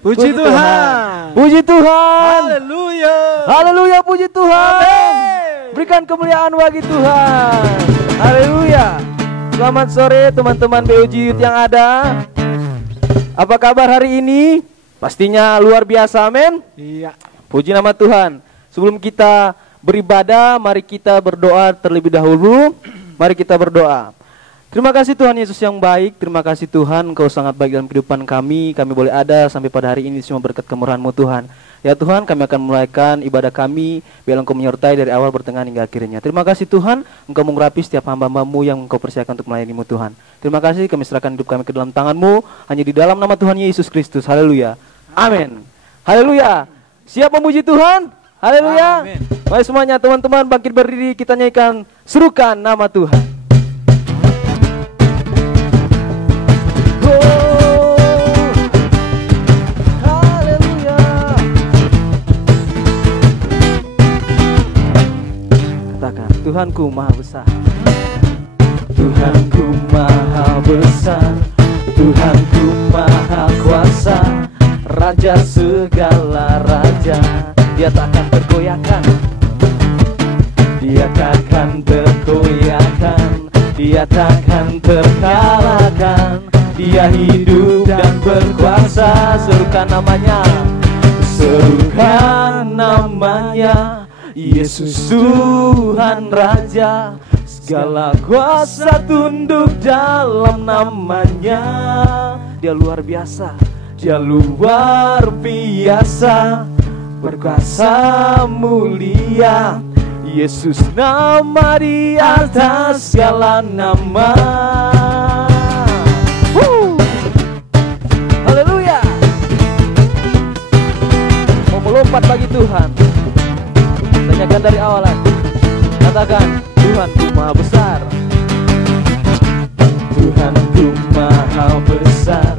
Puji Tuhan. Puji Tuhan. Haleluya. Haleluya, puji Tuhan. Amin. Berikan kemuliaan bagi Tuhan. Haleluya. Selamat sore teman-teman BOG Youth yang ada. Apa kabar hari ini? Pastinya luar biasa, amin. Iya. Puji nama Tuhan. Sebelum kita beribadah, mari kita berdoa terlebih dahulu. Mari kita berdoa. Terima kasih Tuhan Yesus yang baik. Terima kasih Tuhan, Engkau sangat baik dalam kehidupan kami. Kami boleh ada sampai pada hari ini semua berkat kemurahan-Mu Tuhan. Ya Tuhan, kami akan mulaikan ibadah kami. Biar Engkau menyertai dari awal, pertengahan hingga akhirnya. Terima kasih Tuhan, Engkau mengurapi setiap hamba-hamba-Mu yang Engkau persiapkan untuk melayani-Mu Tuhan. Terima kasih, kami serahkan hidup kami ke dalam tangan-Mu. Hanya di dalam nama Tuhan Yesus Kristus. Haleluya. Amin. Haleluya. Siap memuji Tuhan? Haleluya. Amin. Mari semuanya teman-teman bangkit berdiri, kita nyanyikan serukan nama Tuhan. Haleluya. Katakan, Tuhanku maha besar. Tuhanku maha besar, Tuhanku maha kuasa, Raja segala raja. Dia takkan tergoyahkan, Dia takkan tergoyahkan, Dia takkan terkalahkan. Dia hidup dan berkuasa. Serukan namanya, serukan namanya, Yesus Tuhan Raja. Segala kuasa tunduk dalam namanya. Dia luar biasa, Dia luar biasa, berkuasa mulia. Yesus nama di atas segala nama. Haleluya. Mau melompat bagi Tuhan, tanyakan dari awalan. Katakan, Tuhanku maha besar, Tuhanku maha besar,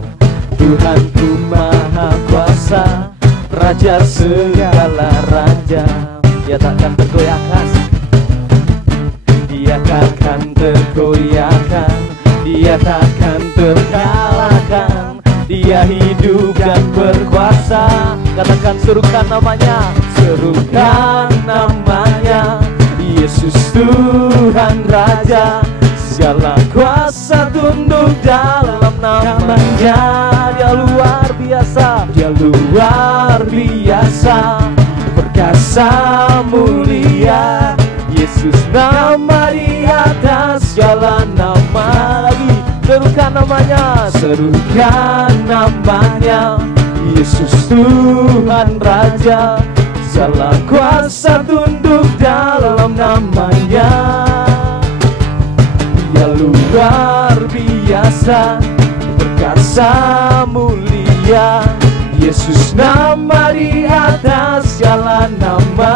Tuhanku maha kuasa, Raja segala raja. Dia takkan tergoyahkan, Dia takkan tergoyahkan, Dia takkan terkalahkan. Dia hidup dan berkuasa. Katakan, serukan namanya, serukan namanya, Yesus Tuhan Raja. Segala kuasa tunduk dalam namanya. Dia luar biasa, Dia luar biasa, perkasa mulia. Yesus nama di atas segala nama. Lagi, serukan namanya, serukan namanya, Yesus Tuhan Raja. Segala kuasa tunduk dalam namanya. Dia luar biasa, perkasa mulia. Yesus nama di atas segala nama.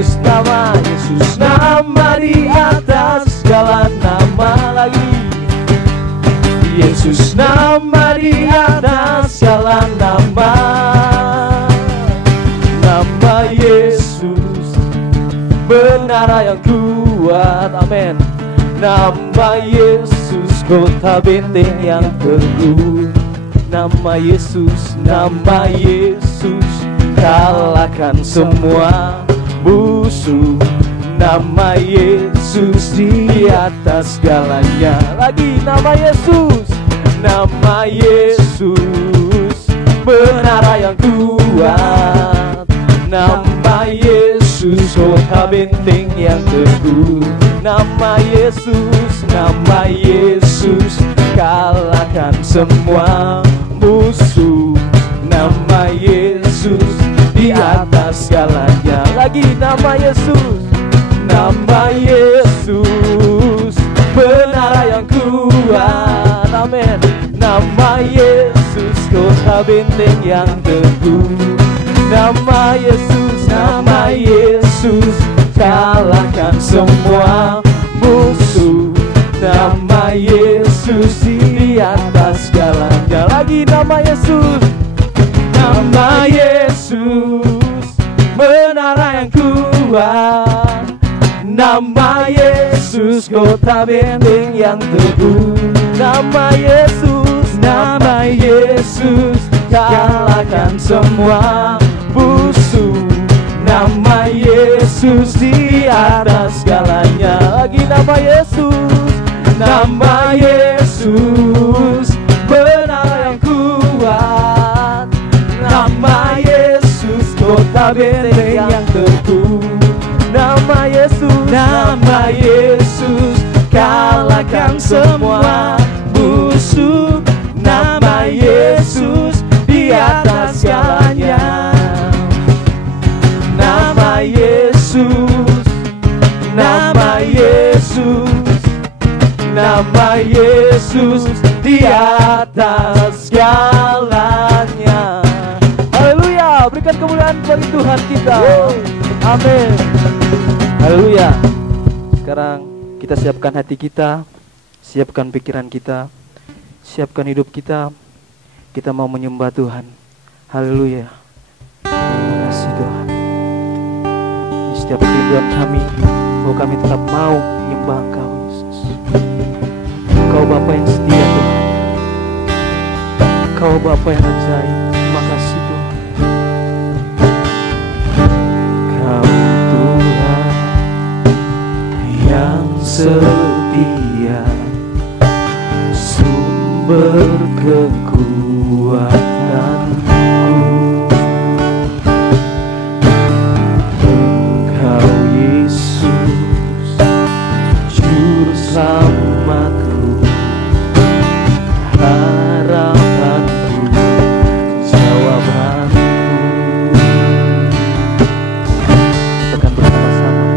Yesus nama di atas segala nama. Lagi, Yesus nama di atas segala nama. Nama Yesus menara yang kuat, amin. Nama Yesus kota benteng yang teguh. Nama Yesus kalahkan semua musuh. Nama Yesus di atas segalanya. Lagi, nama Yesus menara yang kuat. Nama Yesus kota benteng yang teguh. Nama Yesus kalahkan semua musuh. Nama Yesus di atas segalanya. Lagi, nama Yesus menara yang kuat, amin. Nama Yesus kota benteng yang teguh. Nama Yesus kalahkan semua musuh. Nama Yesus di atas segalanya. Lagi, nama Yesus menara yang kuat. Nama Yesus kota benteng yang teguh. Nama Yesus kalahkan semua musuh. Nama Yesus di atas segalanya. Lagi nama Yesus, nama Yesus benar yang kuat. Nama Yesus kota benteng yang teguh. Nama Yesus kalahkan semua musuh. Nama Yesus di atas segalanya. Nama Yesus, nama Yesus, nama Yesus di atas segalanya. Haleluya, berikan kemuliaan bagi Tuhan kita. Amin. Haleluya. Sekarang kita siapkan hati kita, siapkan pikiran kita, siapkan hidup kita. Kita mau menyembah Tuhan. Haleluya. Terima kasih Tuhan. Di setiap kerinduan kami, bahwa kami tetap mau menyembah Engkau Yesus. Engkau Bapa yang setia Tuhan. Engkau Bapa yang ajaib. Terima kasih Tuhan. Engkau Tuhan yang setia, sumber kekuatanku. Engkau Yesus, juru selamatku, harapanku, jawabanku. Tekan bersama-sama.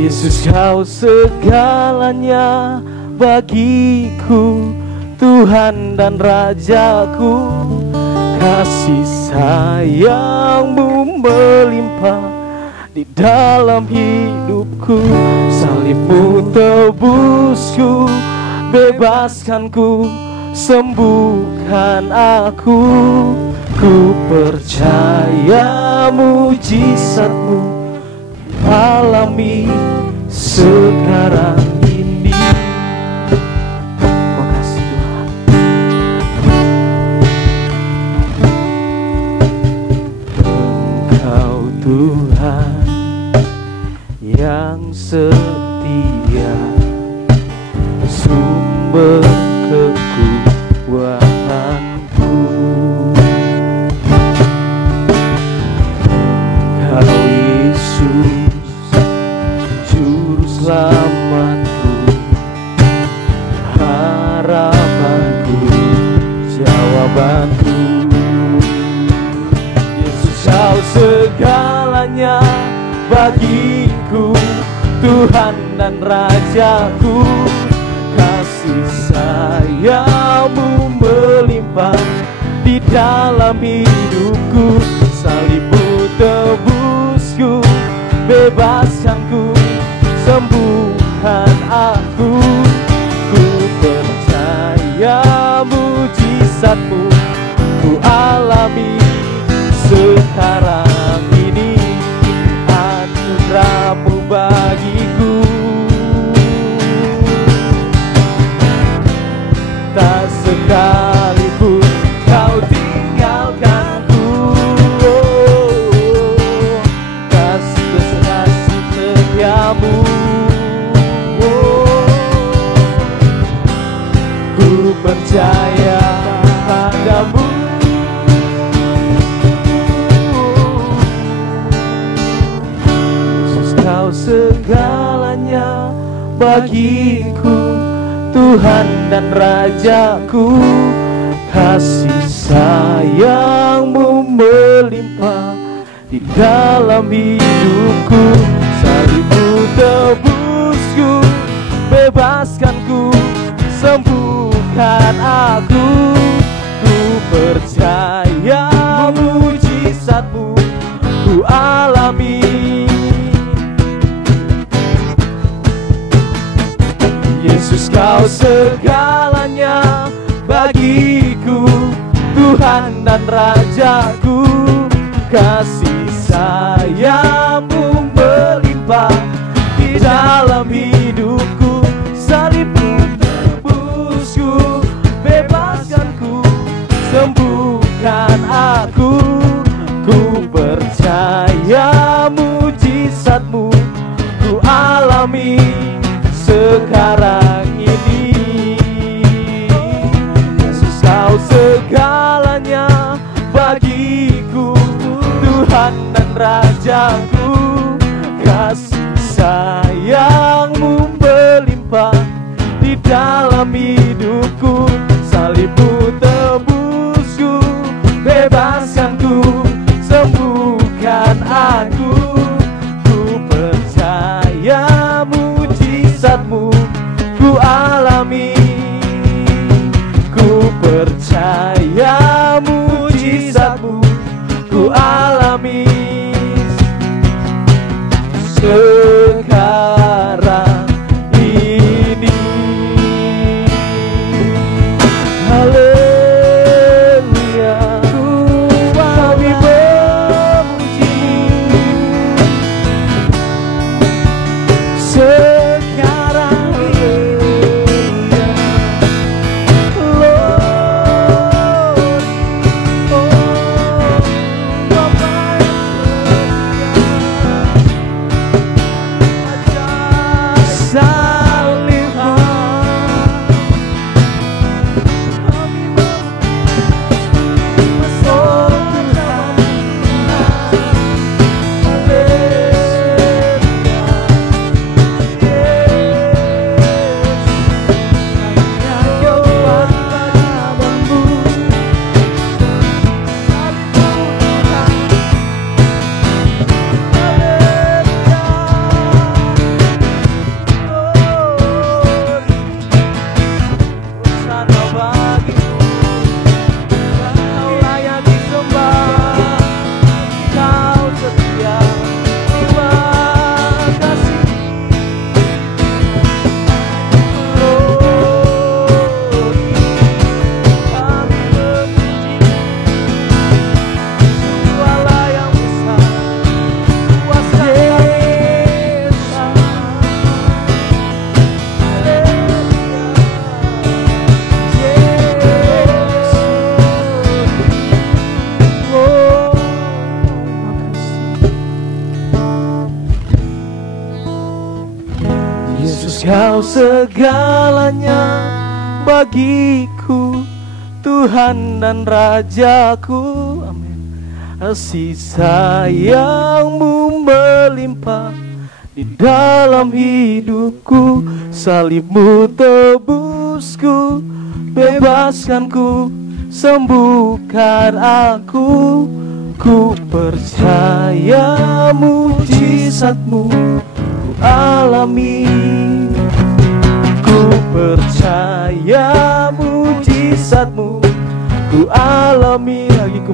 Yesus kau segalanya bagiku, Tuhan dan Rajaku. Kasih sayangmu melimpah di dalam hidupku. Salibmu tebusku, bebaskanku, sembuhkan aku. Ku percaya mujizatmu alami sekarang ini. Makasih Tuhan. Engkau Tuhan yang setia, sumber kekuatanku. Engkau Yesus, juru selamatku, harapanku, jawabanku. Yesus kau segalanya bagiku, Tuhan dan Rajaku. Kasih sayangmu melimpah di dalam hidupku. Salibmu tebusku, bebaskanku, sembuhkan aku. Ku percaya mujizatmu ku alami sekarang ini. Anugerahmu bagiku, tak sekalipun kau tinggalkanku. Kasih setiamu, ku percaya padamu. Yesus kau segalanya bagiku, Tuhan dan Rajaku. Kasih sayangmu melimpah di dalam hidupku. Salibmu tebusku, bebaskanku, sembuhkan aku. Ku percaya mujizatmu ku alami. Yesus kau segalanya bagiku, Tuhan dan Rajaku. Kasih sayangmu melimpah di dalam hidupku. Salibmu tebusku, bebaskanku, sembuhkan Yesus kau segalanya bagiku, Tuhan dan Rajaku. Amin. Kasih sayangmu melimpah di dalam hidupku, salibmu tebusku, bebaskanku, sembuhkan aku. Ku percaya mujizatmu ku alami, ku percaya mujizatmu ku alami lagi. Ku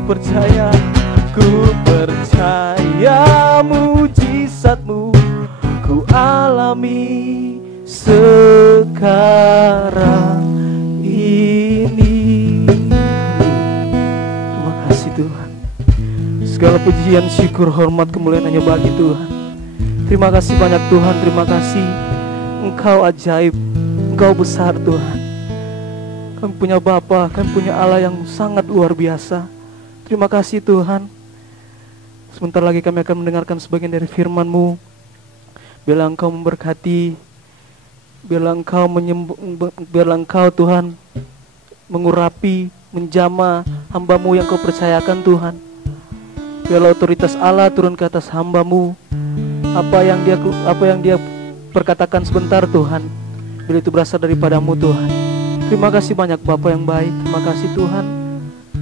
percaya mujizatmu ku alami sekarang ini. Terima kasih Tuhan. Segala pujian, syukur, hormat, kemuliaan hanya bagi Tuhan. Terima kasih banyak Tuhan. Terima kasih, Engkau ajaib, Engkau besar Tuhan. Kami punya Bapa, kami punya Allah yang sangat luar biasa. Terima kasih Tuhan. Sebentar lagi kami akan mendengarkan sebagian dari firman-Mu. Biarlah Engkau memberkati, biarlah Engkau Tuhan mengurapi, menjamah hamba-Mu yang Kau percayakan Tuhan. Biarlah otoritas Allah turun ke atas hamba-Mu. Apa yang dia perkatakan sebentar Tuhan, bila itu berasal daripada-Mu Tuhan. Terima kasih banyak Bapa yang baik. Terima kasih Tuhan.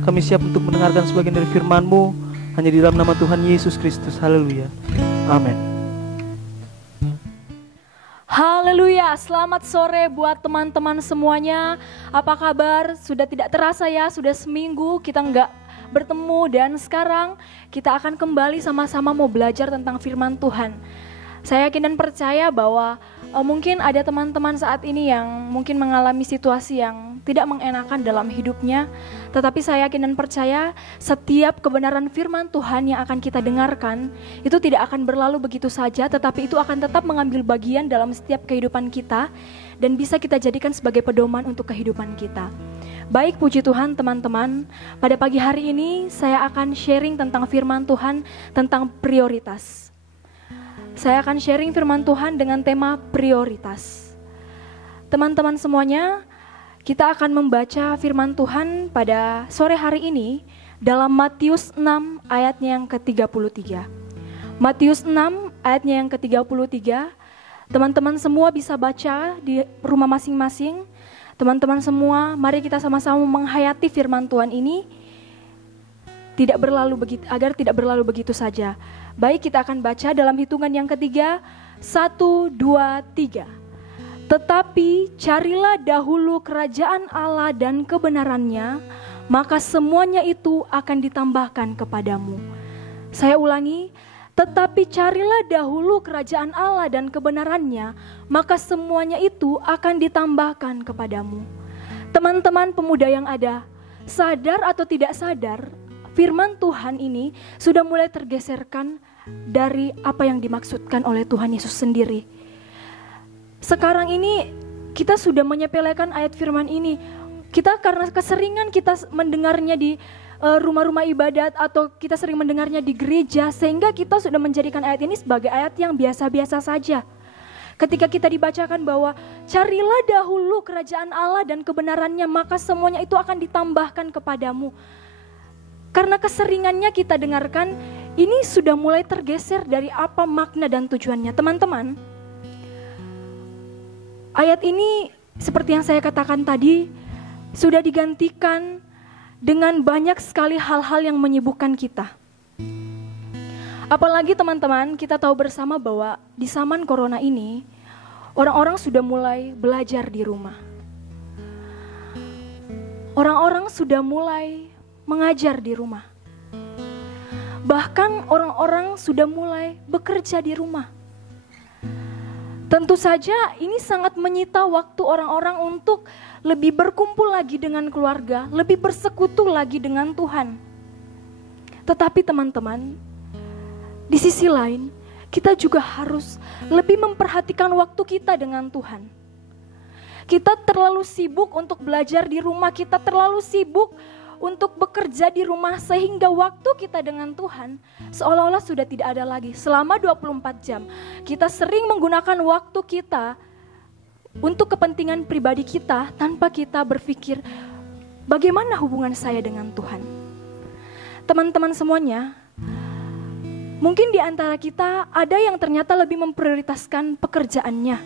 Kami siap untuk mendengarkan sebagian dari firman-Mu, hanya di dalam nama Tuhan Yesus Kristus. Haleluya. Amin. Haleluya, selamat sore buat teman-teman semuanya. Apa kabar? Sudah tidak terasa ya, sudah seminggu kita nggak bertemu, dan sekarang kita akan kembali sama-sama mau belajar tentang firman Tuhan. Saya yakin dan percaya bahwa mungkin ada teman-teman saat ini yang mungkin mengalami situasi yang tidak mengenakan dalam hidupnya, tetapi saya yakin dan percaya setiap kebenaran firman Tuhan yang akan kita dengarkan itu tidak akan berlalu begitu saja, tetapi itu akan tetap mengambil bagian dalam setiap kehidupan kita dan bisa kita jadikan sebagai pedoman untuk kehidupan kita. Baik, puji Tuhan teman-teman, pada pagi hari ini saya akan sharing tentang firman Tuhan tentang prioritas. Saya akan sharing firman Tuhan dengan tema prioritas. Teman-teman semuanya, kita akan membaca firman Tuhan pada sore hari ini dalam Matius 6 ayatnya yang ke-33. Matius 6 ayatnya yang ke-33, teman-teman semua bisa baca di rumah masing-masing. Teman-teman semua, mari kita sama-sama menghayati firman Tuhan ini agar tidak berlalu begitu saja. Baik, kita akan baca dalam hitungan yang ketiga. 1, 2, 3. Tetapi carilah dahulu kerajaan Allah dan kebenarannya, maka semuanya itu akan ditambahkan kepadamu. Saya ulangi. Tetapi carilah dahulu kerajaan Allah dan kebenarannya, maka semuanya itu akan ditambahkan kepadamu. Teman-teman pemuda yang ada, sadar atau tidak sadar, firman Tuhan ini sudah mulai tergeserkan dari apa yang dimaksudkan oleh Tuhan Yesus sendiri. Sekarang ini kita sudah menyepelekan ayat firman ini. Kita karena keseringan kita mendengarnya di rumah-rumah ibadat atau kita sering mendengarnya di gereja, sehingga kita sudah menjadikan ayat ini sebagai ayat yang biasa-biasa saja. Ketika kita dibacakan bahwa carilah dahulu kerajaan Allah dan kebenarannya, maka semuanya itu akan ditambahkan kepadamu. Karena keseringannya kita dengarkan, ini sudah mulai tergeser dari apa makna dan tujuannya. Teman-teman, ayat ini seperti yang saya katakan tadi, sudah digantikan dengan banyak sekali hal-hal yang menyibukkan kita. Apalagi teman-teman, kita tahu bersama bahwa di zaman corona ini, orang-orang sudah mulai belajar di rumah. Orang-orang sudah mulai mengajar di rumah. Bahkan orang-orang sudah mulai bekerja di rumah. Tentu saja ini sangat menyita waktu orang-orang untuk lebih berkumpul lagi dengan keluarga, lebih bersekutu lagi dengan Tuhan. Tetapi teman-teman, di sisi lain, kita juga harus lebih memperhatikan waktu kita dengan Tuhan. Kita terlalu sibuk untuk belajar di rumah, kita terlalu sibuk untuk bekerja di rumah, sehingga waktu kita dengan Tuhan seolah-olah sudah tidak ada lagi. Selama 24 jam, kita sering menggunakan waktu kita untuk kepentingan pribadi kita tanpa kita berpikir bagaimana hubungan saya dengan Tuhan. Teman-teman semuanya, mungkin di antara kita ada yang ternyata lebih memprioritaskan pekerjaannya.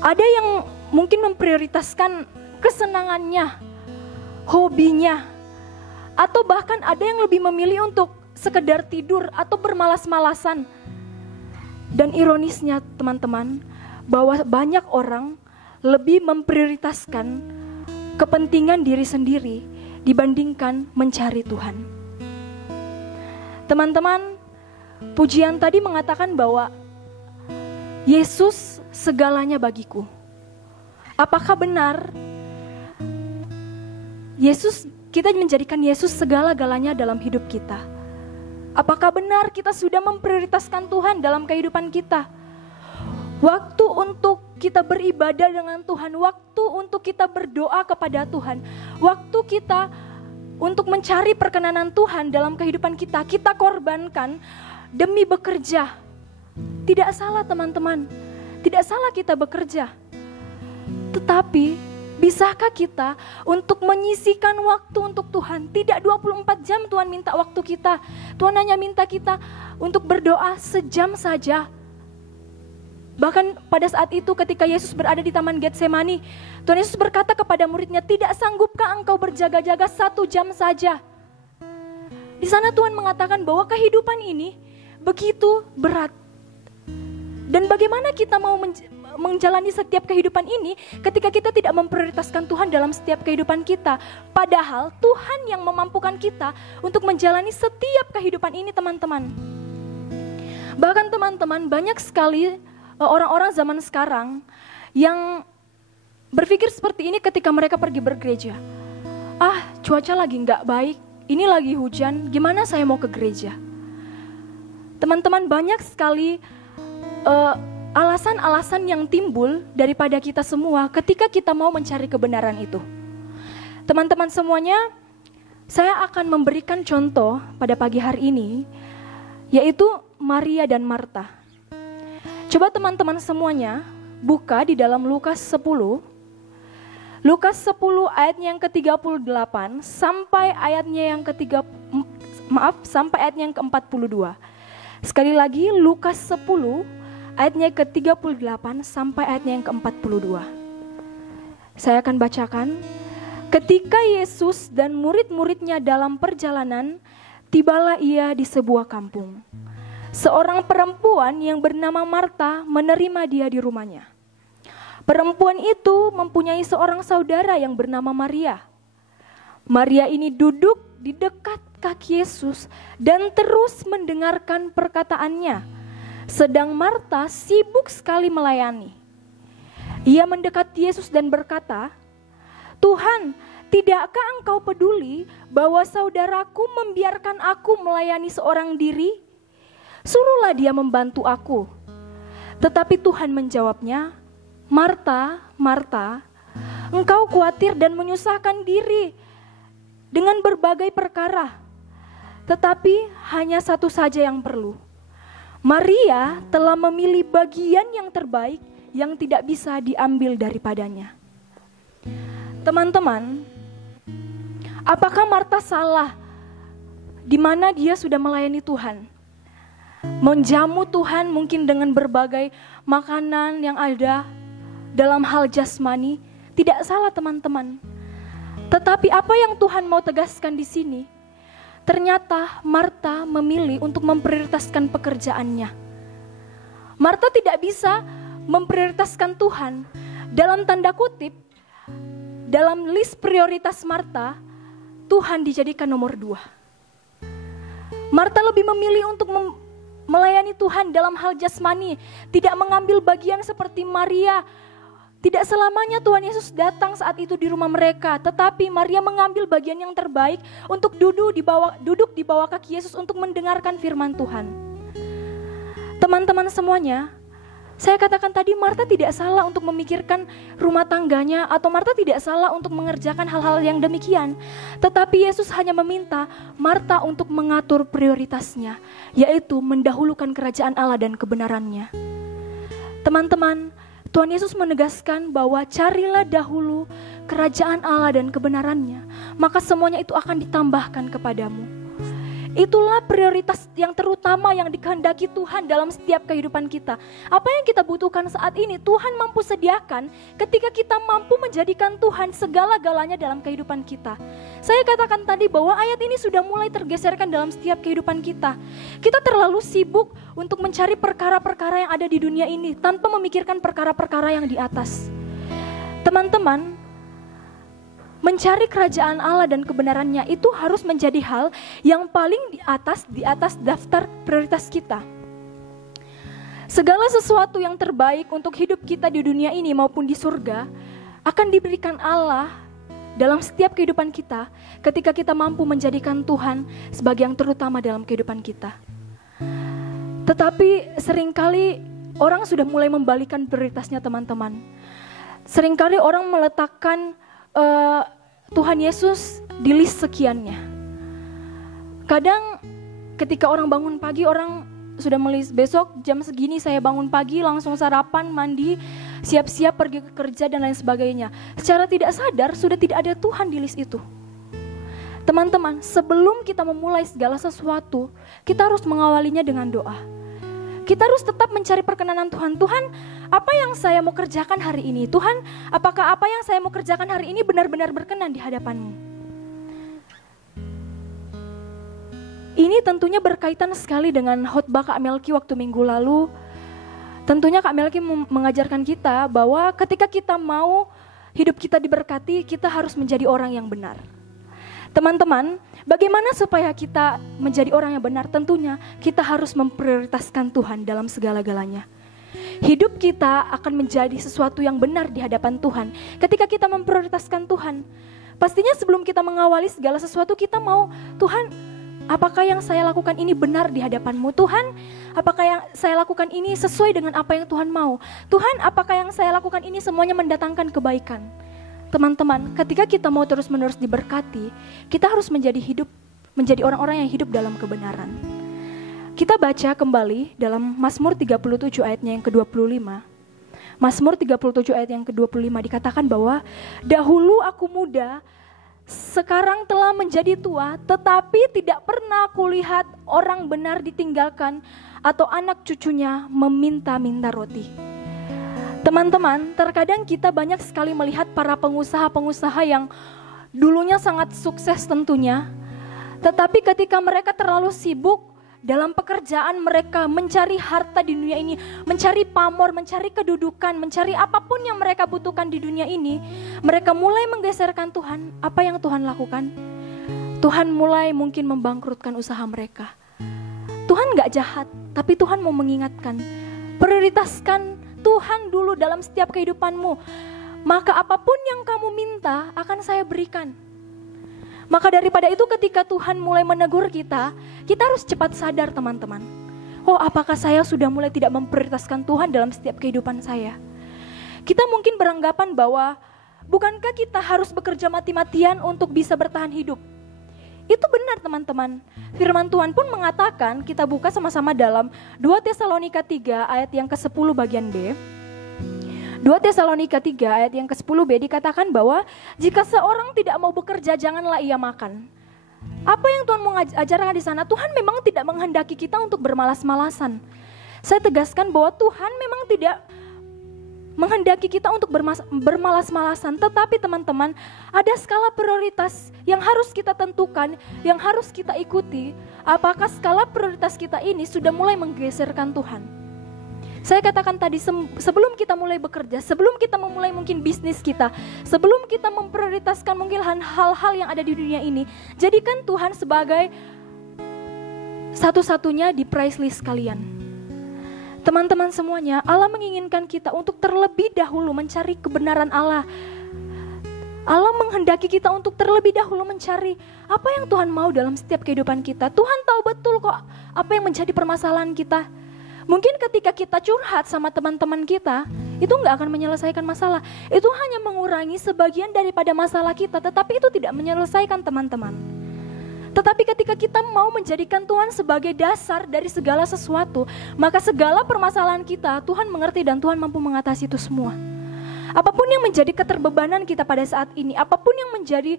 Ada yang mungkin memprioritaskan kesenangannya, hobinya, atau bahkan ada yang lebih memilih untuk sekedar tidur atau bermalas-malasan. Dan ironisnya teman-teman, bahwa banyak orang lebih memprioritaskan kepentingan diri sendiri dibandingkan mencari Tuhan. Teman-teman, pujian tadi mengatakan bahwa Yesus segalanya bagiku. Apakah benar kita menjadikan Yesus segala-galanya dalam hidup kita? Apakah benar kita sudah memprioritaskan Tuhan dalam kehidupan kita? Waktu untuk kita beribadah dengan Tuhan, waktu untuk kita berdoa kepada Tuhan, waktu kita untuk mencari perkenanan Tuhan dalam kehidupan kita, kita korbankan demi bekerja. Tidak salah teman-teman, tidak salah kita bekerja. Tetapi bisakah kita untuk menyisihkan waktu untuk Tuhan? Tidak 24 jam Tuhan minta waktu kita. Tuhan hanya minta kita untuk berdoa sejam saja. Bahkan pada saat itu ketika Yesus berada di Taman Getsemani, Tuhan Yesus berkata kepada muridnya, tidak sanggupkah engkau berjaga-jaga 1 jam saja? Di sana Tuhan mengatakan bahwa kehidupan ini begitu berat. Dan bagaimana kita mau menjalani setiap kehidupan ini ketika kita tidak memprioritaskan Tuhan dalam setiap kehidupan kita. Padahal Tuhan yang memampukan kita untuk menjalani setiap kehidupan ini teman-teman. Bahkan teman-teman, banyak sekali orang-orang zaman sekarang yang berpikir seperti ini ketika mereka pergi bergereja. Cuaca lagi nggak baik, ini lagi hujan, gimana saya mau ke gereja? Teman-teman, banyak sekali alasan-alasan yang timbul daripada kita semua ketika kita mau mencari kebenaran itu. Teman-teman semuanya, saya akan memberikan contoh pada pagi hari ini, yaitu Maria dan Marta. Coba teman-teman semuanya buka di dalam Lukas 10. Lukas 10 ayatnya yang ke-38 sampai ayatnya yang sampai ayatnya yang ke-42. Sekali lagi Lukas 10 ayatnya ke-38 sampai ayatnya yang ke-42. Saya akan bacakan. Ketika Yesus dan murid-muridnya dalam perjalanan, tibalah ia di sebuah kampung. Seorang perempuan yang bernama Marta menerima dia di rumahnya. Perempuan itu mempunyai seorang saudara yang bernama Maria. Maria ini duduk di dekat kaki Yesus dan terus mendengarkan perkataannya. Sedang Marta sibuk sekali melayani. Ia mendekati Yesus dan berkata, Tuhan, tidakkah engkau peduli bahwa saudaraku membiarkan aku melayani seorang diri? Suruhlah dia membantu aku. Tetapi Tuhan menjawabnya, Marta, Marta, engkau khawatir dan menyusahkan diri dengan berbagai perkara. Tetapi hanya satu saja yang perlu. Maria telah memilih bagian yang terbaik yang tidak bisa diambil daripadanya. Teman-teman, apakah Marta salah di mana dia sudah melayani Tuhan? Menjamu Tuhan mungkin dengan berbagai makanan yang ada dalam hal jasmani, tidak salah teman-teman. Tetapi apa yang Tuhan mau tegaskan di sini? Ternyata Marta memilih untuk memprioritaskan pekerjaannya. Marta tidak bisa memprioritaskan Tuhan. Dalam tanda kutip, dalam list prioritas Marta, Tuhan dijadikan nomor 2. Marta lebih memilih untuk melayani Tuhan dalam hal jasmani, tidak mengambil bagian seperti Maria. Tidak selamanya Tuhan Yesus datang saat itu di rumah mereka, tetapi Maria mengambil bagian yang terbaik untuk duduk di bawah kaki Yesus untuk mendengarkan firman Tuhan. Teman-teman semuanya, saya katakan tadi Marta tidak salah untuk memikirkan rumah tangganya atau Marta tidak salah untuk mengerjakan hal-hal yang demikian. Tetapi Yesus hanya meminta Marta untuk mengatur prioritasnya, yaitu mendahulukan kerajaan Allah dan kebenarannya. Teman-teman, Tuhan Yesus menegaskan bahwa carilah dahulu kerajaan Allah dan kebenarannya, maka semuanya itu akan ditambahkan kepadamu. Itulah prioritas yang terutama yang dikehendaki Tuhan dalam setiap kehidupan kita. Apa yang kita butuhkan saat ini, Tuhan mampu sediakan ketika kita mampu menjadikan Tuhan segala-galanya dalam kehidupan kita. Saya katakan tadi bahwa ayat ini sudah mulai tergeserkan dalam setiap kehidupan kita. Kita terlalu sibuk untuk mencari perkara-perkara yang ada di dunia ini tanpa memikirkan perkara-perkara yang di atas. Teman-teman, mencari kerajaan Allah dan kebenarannya itu harus menjadi hal yang paling di atas daftar prioritas kita. Segala sesuatu yang terbaik untuk hidup kita di dunia ini maupun di surga akan diberikan Allah dalam setiap kehidupan kita ketika kita mampu menjadikan Tuhan sebagai yang terutama dalam kehidupan kita. Tetapi seringkali orang sudah mulai membalikan prioritasnya, teman-teman. Seringkali orang meletakkan Tuhan Yesus di list sekiannya. Kadang ketika orang bangun pagi, orang sudah melis besok jam segini saya bangun pagi, langsung sarapan, mandi, siap-siap pergi ke kerja dan lain sebagainya. Secara tidak sadar sudah tidak ada Tuhan di list itu. Teman-teman, sebelum kita memulai segala sesuatu, kita harus mengawalinya dengan doa. Kita harus tetap mencari perkenanan Tuhan. Tuhan, apa yang saya mau kerjakan hari ini? Tuhan, apakah apa yang saya mau kerjakan hari ini benar-benar berkenan di hadapan-Mu? Ini tentunya berkaitan sekali dengan khotbah Kak Melki waktu minggu lalu. Tentunya Kak Melki mengajarkan kita bahwa ketika kita mau hidup kita diberkati, kita harus menjadi orang yang benar. Teman-teman, bagaimana supaya kita menjadi orang yang benar? Tentunya kita harus memprioritaskan Tuhan dalam segala-galanya. Hidup kita akan menjadi sesuatu yang benar di hadapan Tuhan ketika kita memprioritaskan Tuhan. Pastinya sebelum kita mengawali segala sesuatu, kita mau, Tuhan, apakah yang saya lakukan ini benar di hadapan-Mu? Tuhan, apakah yang saya lakukan ini sesuai dengan apa yang Tuhan mau? Tuhan, apakah yang saya lakukan ini semuanya mendatangkan kebaikan? Teman-teman, ketika kita mau terus-menerus diberkati, kita harus menjadi orang-orang yang hidup dalam kebenaran. Kita baca kembali dalam Mazmur 37 ayatnya yang ke-25. Mazmur 37 ayat yang ke-25 dikatakan bahwa dahulu aku muda, sekarang telah menjadi tua, tetapi tidak pernah kulihat orang benar ditinggalkan atau anak cucunya meminta-minta roti. Teman-teman, terkadang kita banyak sekali melihat para pengusaha-pengusaha yang dulunya sangat sukses tentunya, tetapi ketika mereka terlalu sibuk dalam pekerjaan mereka, mencari harta di dunia ini, mencari pamor, mencari kedudukan, mencari apapun yang mereka butuhkan di dunia ini, mereka mulai menggeserkan Tuhan. Apa yang Tuhan lakukan? Tuhan mulai mungkin membangkrutkan usaha mereka. Tuhan gak jahat, tapi Tuhan mau mengingatkan, prioritaskan Tuhan dulu dalam setiap kehidupanmu. Maka apapun yang kamu minta akan saya berikan. Maka daripada itu ketika Tuhan mulai menegur kita, kita harus cepat sadar, teman-teman. Oh, apakah saya sudah mulai tidak memprioritaskan Tuhan dalam setiap kehidupan saya? Kita mungkin beranggapan bahwa bukankah kita harus bekerja mati-matian untuk bisa bertahan hidup? Itu benar, teman-teman. Firman Tuhan pun mengatakan, kita buka sama-sama dalam 2 Tesalonika 3 ayat yang ke-10 bagian B. 2 Tesalonika 3 ayat yang ke-10b dikatakan bahwa jika seorang tidak mau bekerja, janganlah ia makan. Apa yang Tuhan mau ajarkan di sana? Tuhan memang tidak menghendaki kita untuk bermalas-malasan. Saya tegaskan bahwa Tuhan memang tidak menghendaki kita untuk bermalas-malasan. Tetapi teman-teman, ada skala prioritas yang harus kita tentukan, yang harus kita ikuti. Apakah skala prioritas kita ini sudah mulai menggeserkan Tuhan? Saya katakan tadi, sebelum kita mulai bekerja, sebelum kita memulai mungkin bisnis kita, sebelum kita memprioritaskan mungkin hal-hal yang ada di dunia ini, jadikan Tuhan sebagai satu-satunya di price list kalian. Teman-teman semuanya, Allah menginginkan kita untuk terlebih dahulu mencari kebenaran Allah. Allah menghendaki kita untuk terlebih dahulu mencari apa yang Tuhan mau dalam setiap kehidupan kita. Tuhan tahu betul kok apa yang menjadi permasalahan kita. Mungkin ketika kita curhat sama teman-teman kita, itu gak akan menyelesaikan masalah. Itu hanya mengurangi sebagian daripada masalah kita, tetapi itu tidak menyelesaikan, teman-teman. Tetapi ketika kita mau menjadikan Tuhan sebagai dasar dari segala sesuatu, maka segala permasalahan kita Tuhan mengerti dan Tuhan mampu mengatasi itu semua. Apapun yang menjadi keterbebanan kita pada saat ini, apapun yang menjadi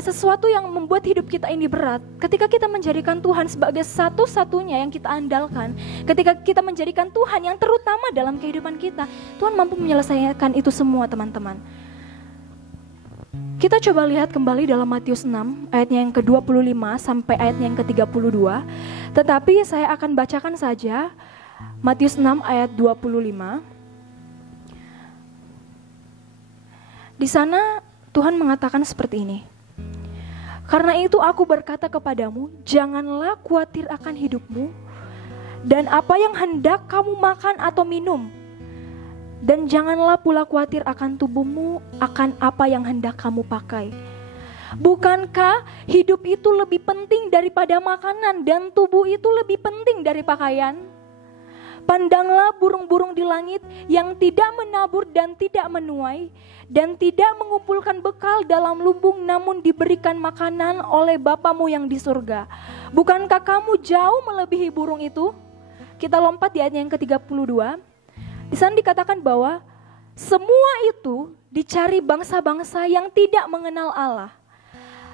sesuatu yang membuat hidup kita ini berat, ketika kita menjadikan Tuhan sebagai satu-satunya yang kita andalkan, ketika kita menjadikan Tuhan yang terutama dalam kehidupan kita, Tuhan mampu menyelesaikan itu semua, teman-teman. Kita coba lihat kembali dalam Matius 6 ayatnya yang ke-25 sampai ayatnya yang ke-32. Tetapi saya akan bacakan saja Matius 6 ayat 25. Di sana Tuhan mengatakan seperti ini. Karena itu aku berkata kepadamu, janganlah khawatir akan hidupmu dan apa yang hendak kamu makan atau minum. Dan janganlah pula khawatir akan tubuhmu, akan apa yang hendak kamu pakai. Bukankah hidup itu lebih penting daripada makanan dan tubuh itu lebih penting dari pakaian? Pandanglah burung-burung di langit yang tidak menabur dan tidak menuai dan tidak mengumpulkan bekal dalam lumbung, namun diberikan makanan oleh Bapamu yang di surga. Bukankah kamu jauh melebihi burung itu? Kita lompat di ayat yang ke-32. Di sana dikatakan bahwa semua itu dicari bangsa-bangsa yang tidak mengenal Allah.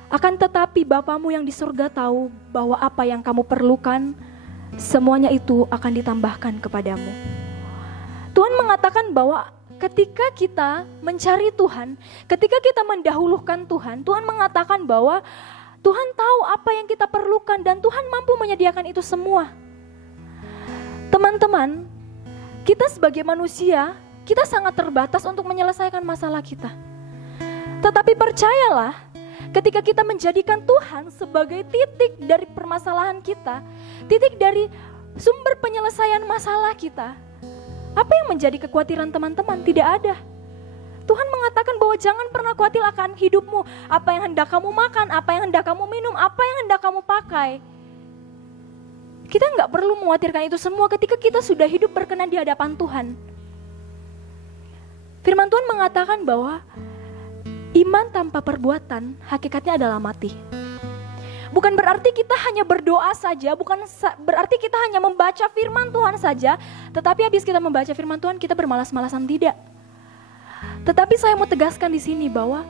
Akan tetapi Bapamu yang di surga tahu bahwa apa yang kamu perlukan, semuanya itu akan ditambahkan kepadamu. Tuhan mengatakan bahwa ketika kita mencari Tuhan, ketika kita mendahulukan Tuhan, Tuhan mengatakan bahwa Tuhan tahu apa yang kita perlukan dan Tuhan mampu menyediakan itu semua. Teman-teman, kita sebagai manusia, kita sangat terbatas untuk menyelesaikan masalah kita. Tetapi percayalah, ketika kita menjadikan Tuhan sebagai titik dari permasalahan kita, titik dari sumber penyelesaian masalah kita, apa yang menjadi kekhawatiran teman-teman? Tidak ada. Tuhan mengatakan bahwa jangan pernah khawatir akan hidupmu, apa yang hendak kamu makan, apa yang hendak kamu minum, apa yang hendak kamu pakai. Kita nggak perlu mengkhawatirkan itu semua ketika kita sudah hidup berkenan di hadapan Tuhan. Firman Tuhan mengatakan bahwa iman tanpa perbuatan hakikatnya adalah mati. Bukan berarti kita hanya berdoa saja, bukan berarti kita hanya membaca firman Tuhan saja, tetapi habis kita membaca firman Tuhan kita bermalas-malasan, tidak. Tetapi saya mau tegaskan di sini bahwa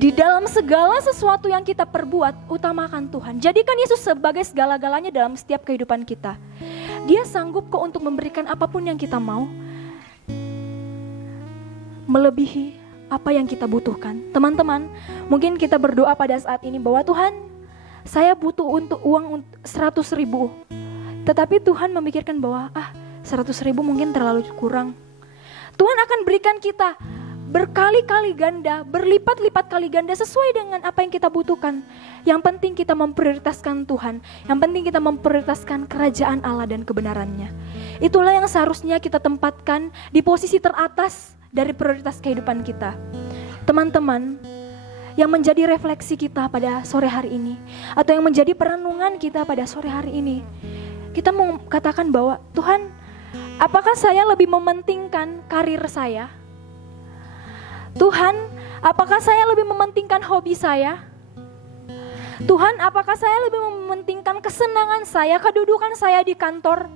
di dalam segala sesuatu yang kita perbuat, utamakan Tuhan. Jadikan Yesus sebagai segala-galanya dalam setiap kehidupan kita. Dia sanggup kok untuk memberikan apapun yang kita mau, melebihi apa yang kita butuhkan. Teman-teman, mungkin kita berdoa pada saat ini bahwa Tuhan, saya butuh untuk uang 100.000. Tetapi Tuhan memikirkan bahwa 100.000 mungkin terlalu kurang. Tuhan akan berikan kita berkali-kali ganda, berlipat-lipat kali ganda sesuai dengan apa yang kita butuhkan. Yang penting kita memprioritaskan Tuhan. Yang penting kita memprioritaskan kerajaan Allah dan kebenarannya. Itulah yang seharusnya kita tempatkan di posisi teratas dari prioritas kehidupan kita. Teman-teman, yang menjadi refleksi kita pada sore hari ini, atau yang menjadi perenungan kita pada sore hari ini, kita mau katakan bahwa Tuhan, apakah saya lebih mementingkan karir saya? Tuhan, apakah saya lebih mementingkan hobi saya? Tuhan, apakah saya lebih mementingkan kesenangan saya, kedudukan saya di kantor?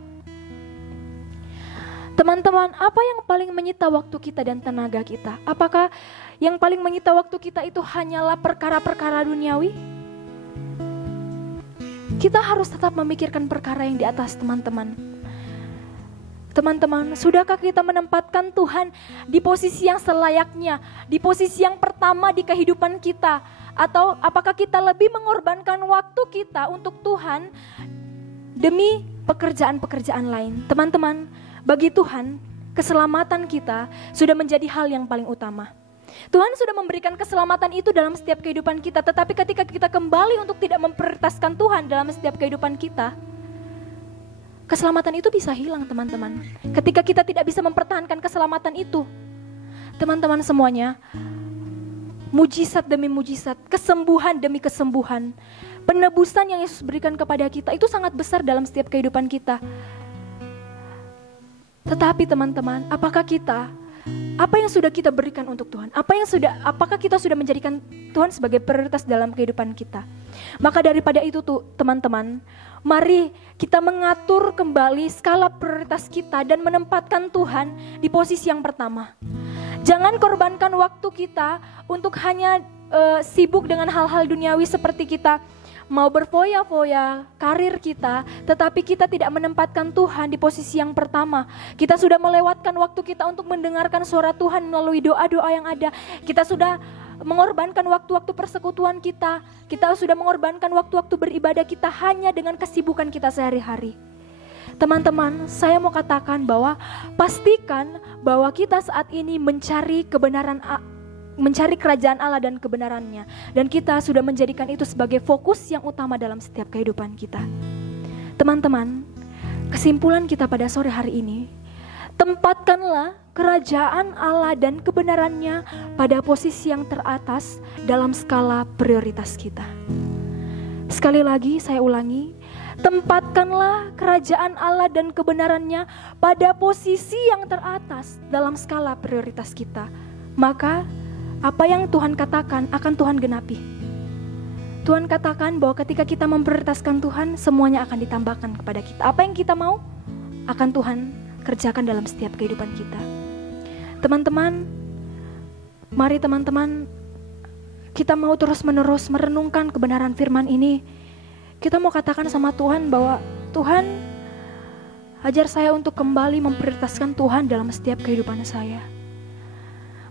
Teman-teman, apa yang paling menyita waktu kita dan tenaga kita? Apakah yang paling menyita waktu kita itu hanyalah perkara-perkara duniawi? Kita harus tetap memikirkan perkara yang di atas, teman-teman. Teman-teman, sudahkah kita menempatkan Tuhan di posisi yang selayaknya, di posisi yang pertama di kehidupan kita? Atau apakah kita lebih mengorbankan waktu kita untuk Tuhan demi pekerjaan-pekerjaan lain? Teman-teman, bagi Tuhan, keselamatan kita sudah menjadi hal yang paling utama. Tuhan sudah memberikan keselamatan itu dalam setiap kehidupan kita, tetapi ketika kita kembali untuk tidak memprioritaskan Tuhan dalam setiap kehidupan kita, keselamatan itu bisa hilang, teman-teman. Ketika kita tidak bisa mempertahankan keselamatan itu, teman-teman semuanya, mujizat demi mujizat, kesembuhan demi kesembuhan, penebusan yang Yesus berikan kepada kita itu sangat besar dalam setiap kehidupan kita. Tetapi teman-teman, apakah kita, apa yang sudah kita berikan untuk Tuhan? Apakah kita sudah menjadikan Tuhan sebagai prioritas dalam kehidupan kita? Maka daripada itu tuh teman-teman, mari kita mengatur kembali skala prioritas kita dan menempatkan Tuhan di posisi yang pertama. Jangan korbankan waktu kita untuk hanya sibuk dengan hal-hal duniawi seperti kita mau berfoya-foya karir kita, tetapi kita tidak menempatkan Tuhan di posisi yang pertama. Kita sudah melewatkan waktu kita untuk mendengarkan suara Tuhan melalui doa-doa yang ada. Kita sudah mengorbankan waktu-waktu persekutuan kita. Kita sudah mengorbankan waktu-waktu beribadah kita hanya dengan kesibukan kita sehari-hari. Teman-teman, saya mau katakan bahwa pastikan bahwa kita saat ini mencari kebenaran, mencari kerajaan Allah dan kebenarannya. Dan kita sudah menjadikan itu sebagai fokus yang utama dalam setiap kehidupan kita. Teman-teman, kesimpulan kita pada sore hari ini, tempatkanlah kerajaan Allah dan kebenarannya pada posisi yang teratas dalam skala prioritas kita. Sekali lagi saya ulangi, tempatkanlah kerajaan Allah dan kebenarannya pada posisi yang teratas dalam skala prioritas kita. Maka apa yang Tuhan katakan akan Tuhan genapi. Tuhan katakan bahwa ketika kita memprioritaskan Tuhan, semuanya akan ditambahkan kepada kita. Apa yang kita mau akan Tuhan kerjakan dalam setiap kehidupan kita. Teman-teman, mari teman-teman, kita mau terus-menerus merenungkan kebenaran firman ini. Kita mau katakan sama Tuhan bahwa Tuhan, ajar saya untuk kembali memprioritaskan Tuhan dalam setiap kehidupan saya.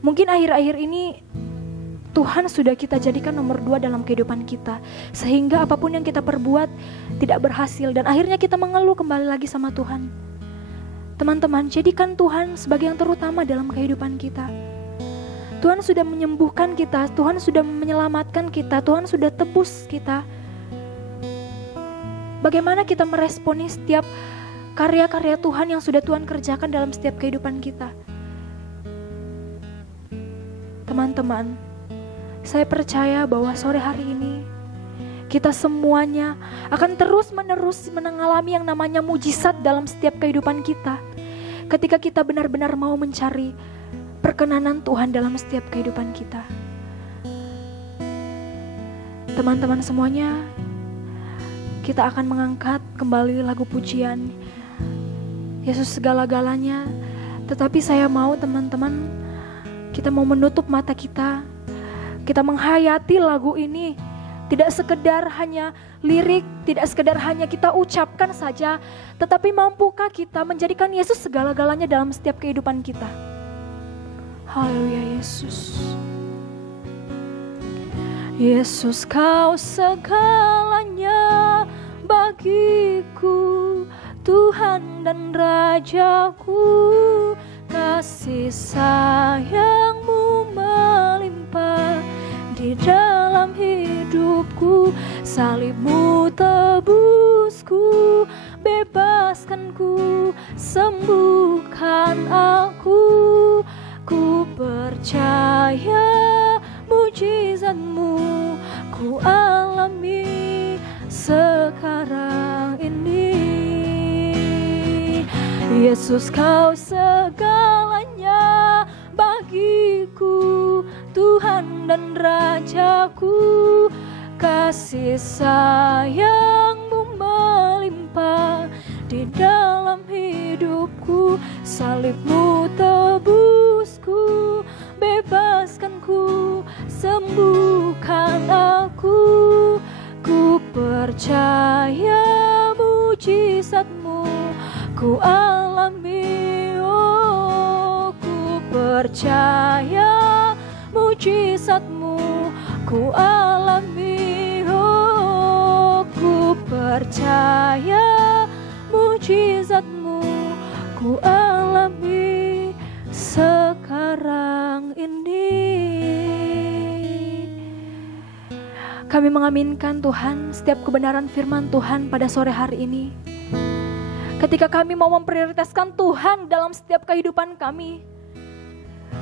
Mungkin akhir-akhir ini Tuhan sudah kita jadikan nomor 2 dalam kehidupan kita, sehingga apapun yang kita perbuat tidak berhasil dan akhirnya kita mengeluh kembali lagi sama Tuhan. Teman-teman, jadikan Tuhan sebagai yang terutama dalam kehidupan kita. Tuhan sudah menyembuhkan kita, Tuhan sudah menyelamatkan kita, Tuhan sudah tebus kita. Bagaimana kita meresponi setiap karya-karya Tuhan yang sudah Tuhan kerjakan dalam setiap kehidupan kita? Teman-teman, saya percaya bahwa sore hari ini kita semuanya akan terus-menerus mengalami yang namanya mujizat dalam setiap kehidupan kita. Ketika kita benar-benar mau mencari perkenanan Tuhan dalam setiap kehidupan kita. Teman-teman semuanya, kita akan mengangkat kembali lagu pujian Yesus segala-galanya. Tetapi saya mau teman-teman, kita mau menutup mata kita. Kita menghayati lagu ini. Tidak sekedar hanya lirik, tidak sekedar hanya kita ucapkan saja, tetapi mampukah kita menjadikan Yesus segala-galanya dalam setiap kehidupan kita? Haleluya Yesus. Yesus kau segalanya bagiku, Tuhan dan Rajaku. Kasih sayang-Mu melimpah di dalam hidupku. Salib-Mu tebusku, bebaskanku, sembuhkan aku. Ku percaya mujizat-Mu ku alami sekarang ini. Yesus kau segalanya bagiku, Tuhan dan Rajaku. Kasih sayang-Mu melimpah di dalam hidupku. Salib-Mu tebusku, bebaskanku, sembuhkan aku. Ku percaya mujizat-Mu ku alami, oh ku percaya mujizat-Mu ku alami, oh ku percaya mujizat-Mu ku alami sekarang ini. Kami mengaminkan Tuhan setiap kebenaran firman Tuhan pada sore hari ini. Ketika kami mau memprioritaskan Tuhan dalam setiap kehidupan kami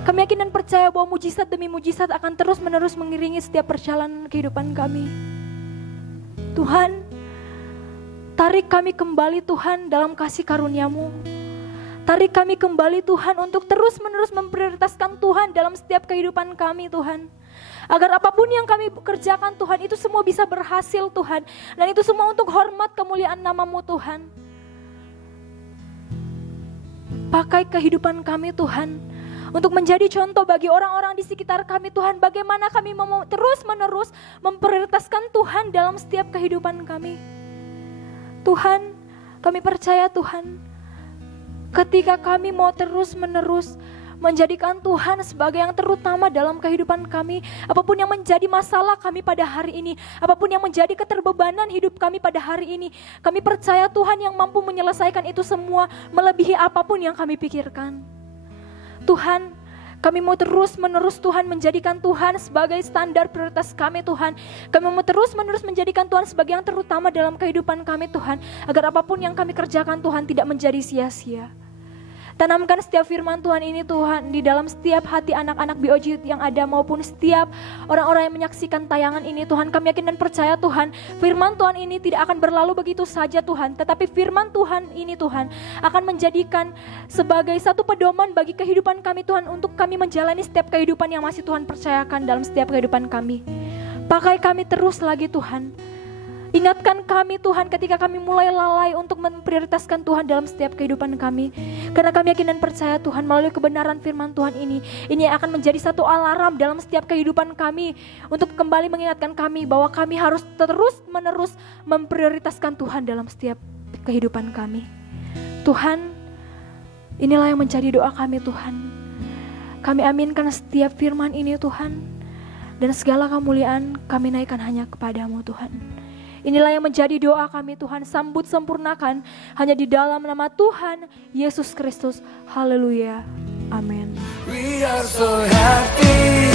yakin dan percaya bahwa mujizat demi mujizat akan terus-menerus mengiringi setiap perjalanan kehidupan kami. Tuhan, tarik kami kembali Tuhan dalam kasih karunia-Mu. Tarik kami kembali Tuhan untuk terus-menerus memprioritaskan Tuhan dalam setiap kehidupan kami Tuhan. Agar apapun yang kami kerjakan Tuhan, itu semua bisa berhasil Tuhan. Dan itu semua untuk hormat kemuliaan nama-Mu Tuhan. Pakai kehidupan kami Tuhan, untuk menjadi contoh bagi orang-orang di sekitar kami Tuhan. Bagaimana kami mau terus-menerus memprioritaskan Tuhan dalam setiap kehidupan kami. Tuhan, kami percaya Tuhan, ketika kami mau terus-menerus menjadikan Tuhan sebagai yang terutama dalam kehidupan kami, apapun yang menjadi masalah kami pada hari ini, apapun yang menjadi keterbebanan hidup kami pada hari ini, kami percaya Tuhan yang mampu menyelesaikan itu semua melebihi apapun yang kami pikirkan. Tuhan, kami mau terus-menerus Tuhan menjadikan Tuhan sebagai standar prioritas kami Tuhan. Kami mau terus-menerus menjadikan Tuhan sebagai yang terutama dalam kehidupan kami Tuhan. Agar apapun yang kami kerjakan Tuhan tidak menjadi sia-sia. Tanamkan setiap firman Tuhan ini Tuhan di dalam setiap hati anak-anak BOG yang ada maupun setiap orang-orang yang menyaksikan tayangan ini Tuhan. Kami yakin dan percaya Tuhan, firman Tuhan ini tidak akan berlalu begitu saja Tuhan. Tetapi firman Tuhan ini Tuhan akan menjadikan sebagai satu pedoman bagi kehidupan kami Tuhan, untuk kami menjalani setiap kehidupan yang masih Tuhan percayakan dalam setiap kehidupan kami. Pakai kami terus lagi Tuhan. Ingatkan kami Tuhan ketika kami mulai lalai untuk memprioritaskan Tuhan dalam setiap kehidupan kami. Karena kami yakin dan percaya Tuhan, melalui kebenaran firman Tuhan ini akan menjadi satu alarm dalam setiap kehidupan kami, untuk kembali mengingatkan kami bahwa kami harus terus-menerus memprioritaskan Tuhan dalam setiap kehidupan kami. Tuhan, inilah yang menjadi doa kami Tuhan. Kami aminkan setiap firman ini Tuhan, dan segala kemuliaan kami naikkan hanya kepadamu Tuhan. Inilah yang menjadi doa kami Tuhan, sambut sempurnakan hanya di dalam nama Tuhan Yesus Kristus. Haleluya. Amin. We are so happy,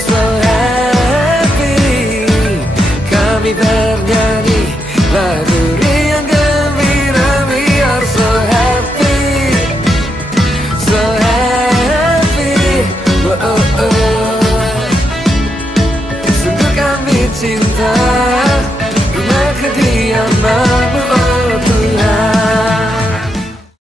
so happy. Kami bernyanyi lagu riang gembira. We are so happy, so happy. Oh, oh, oh. Sungguh kami cinta